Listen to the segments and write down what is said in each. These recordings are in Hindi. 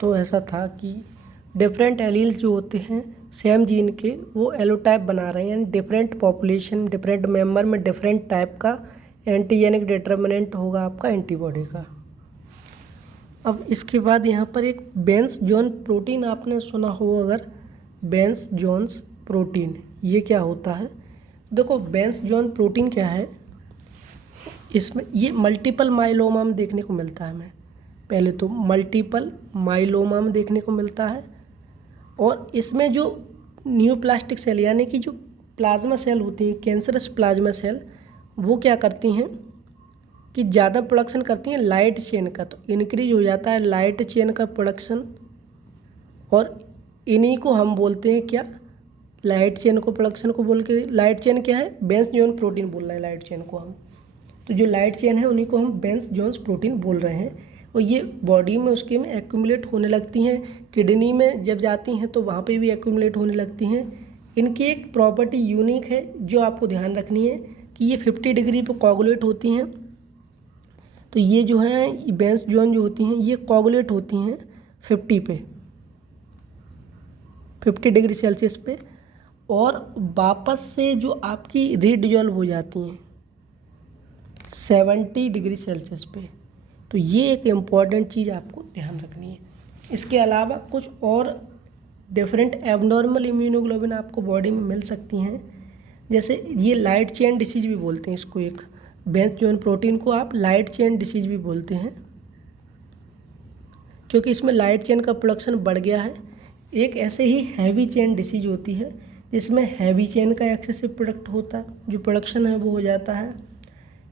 तो ऐसा था कि डिफरेंट एलील्स जो होते हैं सेम जीन के वो एलोटाइप बना रहे हैं, यानी डिफरेंट पॉपुलेशन डिफरेंट मेंबर में डिफरेंट टाइप का एंटीजेनिक डिटर्मिनेंट होगा आपका एंटीबॉडी का। अब इसके बाद यहाँ पर एक बेंस जॉन प्रोटीन आपने सुना हो अगर, बेंस जॉन्स प्रोटीन ये क्या होता है? देखो बेंस जॉन प्रोटीन क्या है, इसमें ये मल्टीपल माइलोमा में देखने को मिलता है। हमें पहले तो मल्टीपल माइलोमा में देखने को मिलता है, और इसमें जो न्यूप्लास्टिक सेल यानी कि जो प्लाज्मा सेल होती हैं, कैंसरस प्लाज्मा सेल, वो क्या करती हैं कि ज़्यादा प्रोडक्शन करती हैं लाइट चेन का, तो इनक्रीज हो जाता है लाइट चेन का प्रोडक्शन, और इन्हीं को हम बोलते हैं क्या, लाइट चेन को प्रोडक्शन को बोल के, लाइट चेन क्या है, बेंस जॉन प्रोटीन बोल रहे हैं लाइट चेन को हम, तो जो लाइट चेन है उन्हीं को हम बेंस जॉन्स प्रोटीन बोल रहे हैं। और ये बॉडी में उसके में एक्यूमुलेट होने लगती हैं, किडनी में जब जाती हैं तो वहाँ पे भी एक्यूमुलेट होने लगती हैं। इनकी एक प्रॉपर्टी यूनिक है जो आपको ध्यान रखनी है कि ये 50 डिग्री पे कोगुलेट होती हैं। तो ये जो है बेंस जॉन जो होती हैं ये कोगुलेट होती हैं 50 डिग्री सेल्सियस पे, और वापस से जो आपकी रीडिजॉल्व हो जाती हैं 70 डिग्री सेल्सियस पे। तो ये एक इम्पॉर्टेंट चीज़ आपको ध्यान रखनी है। इसके अलावा कुछ और डिफरेंट एबनॉर्मल इम्यूनोग्लोबिन आपको बॉडी में मिल सकती हैं, जैसे ये लाइट चेन डिसीज भी बोलते हैं इसको, एक बेंस जॉन प्रोटीन को आप लाइट चेन डिसीज भी बोलते हैं, क्योंकि इसमें लाइट चेन का प्रोडक्शन बढ़ गया है। एक ऐसे ही हैवी चेन डिसीज होती है जिसमें हैवी चेन का एक्सेसिव प्रोडक्ट होता है, जो प्रोडक्शन है वो हो जाता है।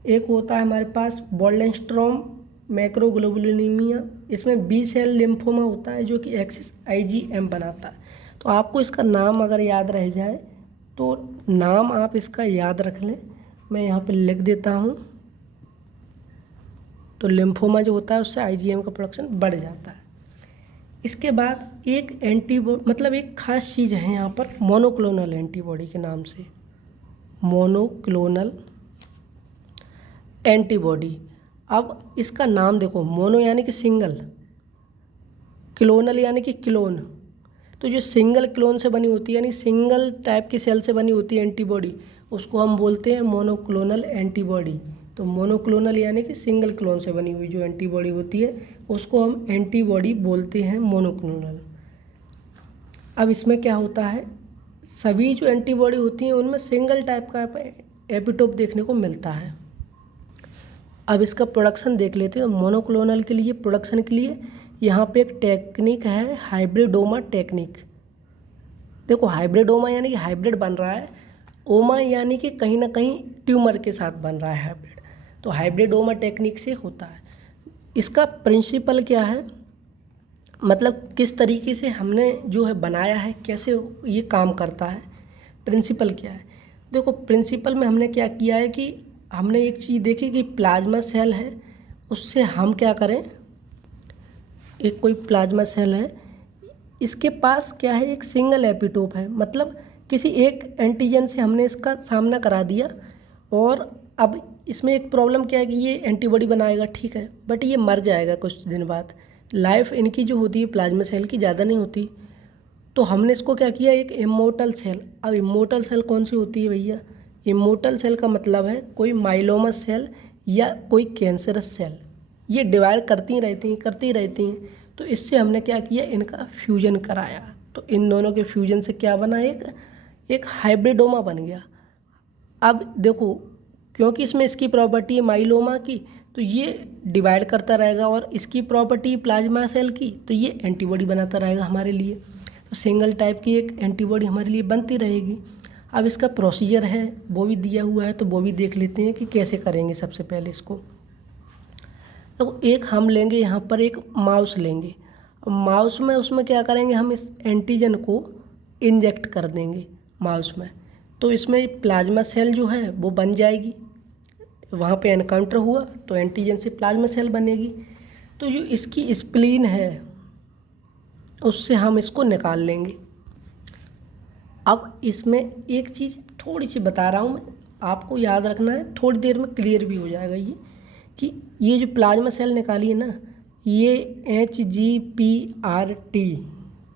एक होता है हमारे पास वॉल्डेनस्ट्रॉम मैक्रोग्लोबुलिनीमिया, इसमें बी सेल लिम्फोमा होता है जो कि एक्सिस IgM बनाता है। तो आपको इसका नाम अगर याद रह जाए तो नाम आप इसका याद रख लें, मैं यहाँ पे लिख देता हूँ। तो लिम्फोमा जो होता है उससे IgM का प्रोडक्शन बढ़ जाता है। इसके बाद एक एंटीबॉडी मतलब एक खास चीज़ है यहाँ पर मोनोक्लोनल एंटीबॉडी के नाम से, मोनोक्लोनल एंटीबॉडी। अब इसका नाम देखो, मोनो यानी कि सिंगल, क्लोनल यानी कि क्लोन, तो जो सिंगल क्लोन से बनी होती है यानी सिंगल टाइप की सेल से बनी होती है एंटीबॉडी, उसको हम बोलते हैं मोनोक्लोनल एंटीबॉडी। तो मोनोक्लोनल यानी कि सिंगल क्लोन से बनी हुई जो एंटीबॉडी होती है उसको हम एंटीबॉडी बोलते हैं, मोनोक्लोनल। अब इसमें क्या होता है, सभी जो एंटीबॉडी होती हैं उनमें सिंगल टाइप का एपिटोप देखने को मिलता है। अब इसका प्रोडक्शन देख लेते हैं। मोनोक्लोनल के लिए प्रोडक्शन के लिए यहाँ पे एक टेक्निक है हाइब्रिडोमा टेक्निक। देखो हाइब्रिडोमा यानी कि हाइब्रिड बन रहा है, ओमा यानी कि कहीं ना कहीं ट्यूमर के साथ बन रहा है हाइब्रिड, तो हाइब्रिडोमा टेक्निक से होता है। इसका प्रिंसिपल क्या है, मतलब किस तरीके से हमने जो है बनाया है, कैसे ये काम करता है, प्रिंसिपल क्या है। देखो प्रिंसिपल में हमने क्या किया है कि हमने एक चीज़ देखी कि प्लाज्मा सेल है, उससे हम क्या करें, एक कोई प्लाज्मा सेल है, इसके पास क्या है, एक सिंगल एपिटोप है, मतलब किसी एक एंटीजन से हमने इसका सामना करा दिया, और अब इसमें एक प्रॉब्लम क्या है कि ये एंटीबॉडी बनाएगा, ठीक है, बट ये मर जाएगा कुछ दिन बाद। लाइफ इनकी जो होती है प्लाज्मा सेल की ज़्यादा नहीं होती, तो हमने इसको क्या किया, एक इमोर्टल सेल। अब इमोर्टल सेल कौन सी होती है भैया, इमोर्टल सेल का मतलब है कोई माइलोमा सेल या कोई कैंसरस सेल, ये डिवाइड करती रहती हैं। तो इससे हमने क्या किया, इनका फ्यूजन कराया, तो इन दोनों के फ्यूजन से क्या बना, एक हाइब्रिडोमा बन गया। अब देखो क्योंकि इसमें इसकी प्रॉपर्टी है माइलोमा की, तो ये डिवाइड करता रहेगा, और इसकी प्रॉपर्टी प्लाज्मा सेल की, तो ये एंटीबॉडी बनाता रहेगा हमारे लिए। तो सिंगल टाइप की एक एंटीबॉडी हमारे लिए बनती रहेगी। अब इसका प्रोसीजर है वो भी दिया हुआ है, तो वो भी देख लेते हैं कि कैसे करेंगे। सबसे पहले इसको तो एक हम लेंगे, यहाँ पर एक माउस लेंगे, माउस में उसमें क्या करेंगे, हम इस एंटीजन को इंजेक्ट कर देंगे माउस में, तो इसमें प्लाज्मा सेल जो है वो बन जाएगी। वहाँ पे एनकाउंटर हुआ तो एंटीजन से प्लाज्मा सेल बनेगी। तो जो इसकी स्प्लीन है उससे हम इसको निकाल लेंगे। अब इसमें एक चीज़ थोड़ी सी बता रहा हूँ मैं, आपको याद रखना है, थोड़ी देर में क्लियर भी हो जाएगा ये, कि ये जो प्लाज्मा सेल निकाली है ना, ये HGPRT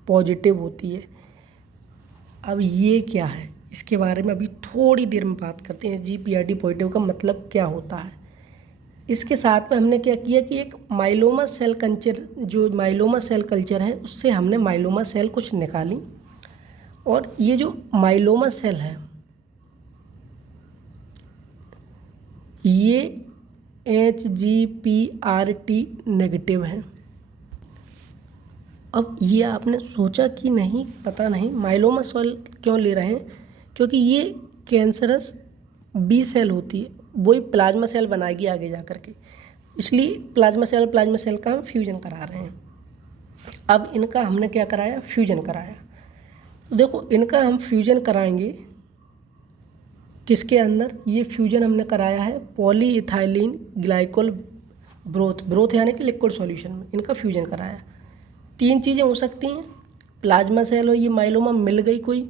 पॉजिटिव होती है। अब ये क्या है, इसके बारे में अभी थोड़ी देर में बात करते हैं। HGPRT पॉजिटिव का मतलब क्या होता है। इसके साथ में हमने क्या किया कि एक माइलोमा सेल कल्चर, जो माइलोमा सेल कल्चर है उससे हमने माइलोमा सेल कुछ निकाली, और ये जो माइलोमा सेल है ये HGPRT नेगेटिव है। अब ये आपने सोचा कि नहीं, पता नहीं माइलोमा सेल क्यों ले रहे हैं, क्योंकि ये कैंसरस बी सेल होती है, वही प्लाज्मा सेल बनाएगी आगे जा कर के, इसलिए प्लाज्मा सेल का हम फ्यूजन करा रहे हैं। अब इनका हमने क्या कराया, फ्यूजन कराया। तो देखो इनका हम फ्यूजन कराएंगे किसके अंदर, ये फ्यूजन हमने कराया है पॉलीइथाइलिन ग्लाइकोल ब्रोथ यानी कि लिक्विड सॉल्यूशन में इनका फ्यूजन कराया। 3 चीज़ें हो सकती हैं, प्लाज्मा सेल और ये माइलोमा मिल गई कोई,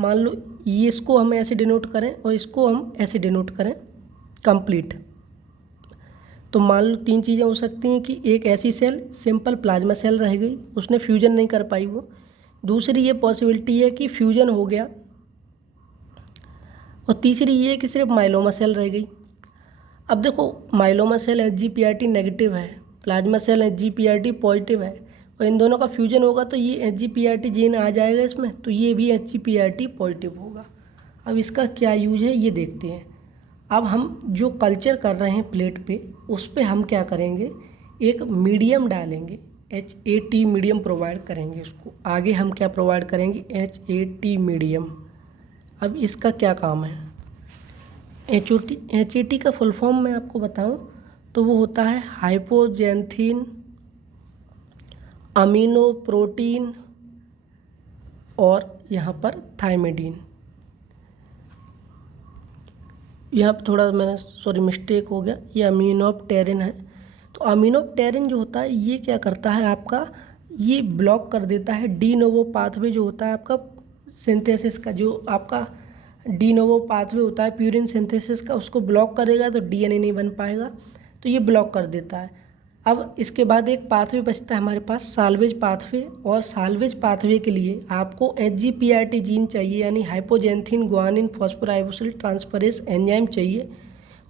मान लो ये इसको हम ऐसे डिनोट करें और इसको हम ऐसे डिनोट करें कंप्लीट, तो मान लो 3 चीज़ें हो सकती हैं कि एक ऐसी सेल सिंपल प्लाज्मा सेल रह गई, उसने फ्यूजन नहीं कर पाई वो। दूसरी ये पॉसिबिलिटी है कि फ्यूजन हो गया, और तीसरी ये कि सिर्फ माइलोमा सेल रह गई। अब देखो माइलोमा सेल HGPRT नेगेटिव है, प्लाज्मा सेल HGPRT पॉजिटिव है, और इन दोनों का फ्यूजन होगा तो ये HGPRT जीन आ जाएगा इसमें, तो ये भी HGPRT पॉजिटिव होगा। अब इसका क्या यूज है ये देखते हैं। अब हम जो कल्चर कर रहे हैं प्लेट पे, उस पे हम क्या करेंगे, एक मीडियम डालेंगे, HAT मीडियम प्रोवाइड करेंगे उसको। आगे हम क्या प्रोवाइड करेंगे, HAT मीडियम। अब इसका क्या काम है, HAT का फुल फॉर्म मैं आपको बताऊं तो वो होता है हाइपोजेंथिन अमीनो प्रोटीन और यहाँ पर थाइमिडीन। यहाँ पर थोड़ा मैंने मिस्टेक हो गया, ये अमीनोप्टेरिन है। तो अमीनोप्टेरिन जो होता है ये क्या करता है आपका, ये ब्लॉक कर देता है डी नोवो पाथवे जो होता है आपका सिंथेसिस का, जो आपका डी नोवो पाथवे होता है प्यूरिन सिंथेसिस का, उसको ब्लॉक करेगा तो DNA नहीं बन पाएगा, तो ये ब्लॉक कर देता है। अब इसके बाद एक पाथवे बचता है हमारे पास साल्वेज पाथवे, और साल्वेज पाथवे के लिए आपको HGPRT जीन चाहिए, यानी हाइपोजेंथिन ग्वानिन फॉस्फोराइबोसिल ट्रांसफरेज एंजाइम चाहिए,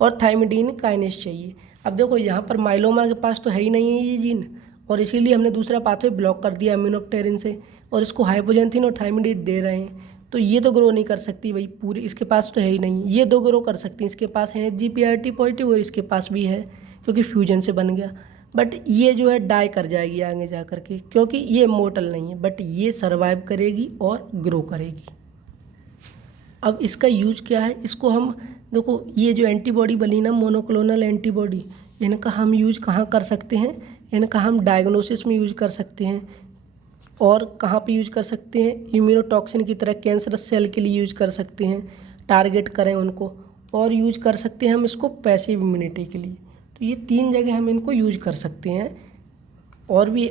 और थाइमिडीन काइनेस चाहिए। अब देखो यहाँ पर माइलोमा के पास तो है ही नहीं है ये जीन, और इसीलिए हमने दूसरा पाथवे ब्लॉक कर दिया अमीनोप्टेरिन से, और इसको हाइपोजेंथिन और थाइमिडीन दे रहे हैं, तो ये तो ग्रो नहीं कर सकती भाई पूरी, इसके पास तो है ही नहीं। ये 2 ग्रो कर सकती हैं, इसके पास है HGPRT पॉजिटिव और इसके पास भी है, क्योंकि फ्यूजन से बन गया। बट ये जो है डाई कर जाएगी आगे जा कर के, क्योंकि ये इमोर्टल नहीं है, बट ये सर्वाइव करेगी और ग्रो करेगी। अब इसका यूज क्या है, इसको हम देखो ये जो एंटीबॉडी बनी ना मोनोक्लोनल एंटीबॉडी, इनका हम यूज कहाँ कर सकते हैं, इनका हम डायग्नोसिस में यूज कर सकते हैं, और कहाँ पे यूज कर सकते हैं, इम्यूनोटॉक्सिन की तरह कैंसर सेल के लिए यूज कर सकते हैं, टारगेट करें उनको, और यूज कर सकते हैं हम इसको पैसिव इम्यूनिटी के लिए। तो ये 3 जगह हम इनको यूज कर सकते हैं, और भी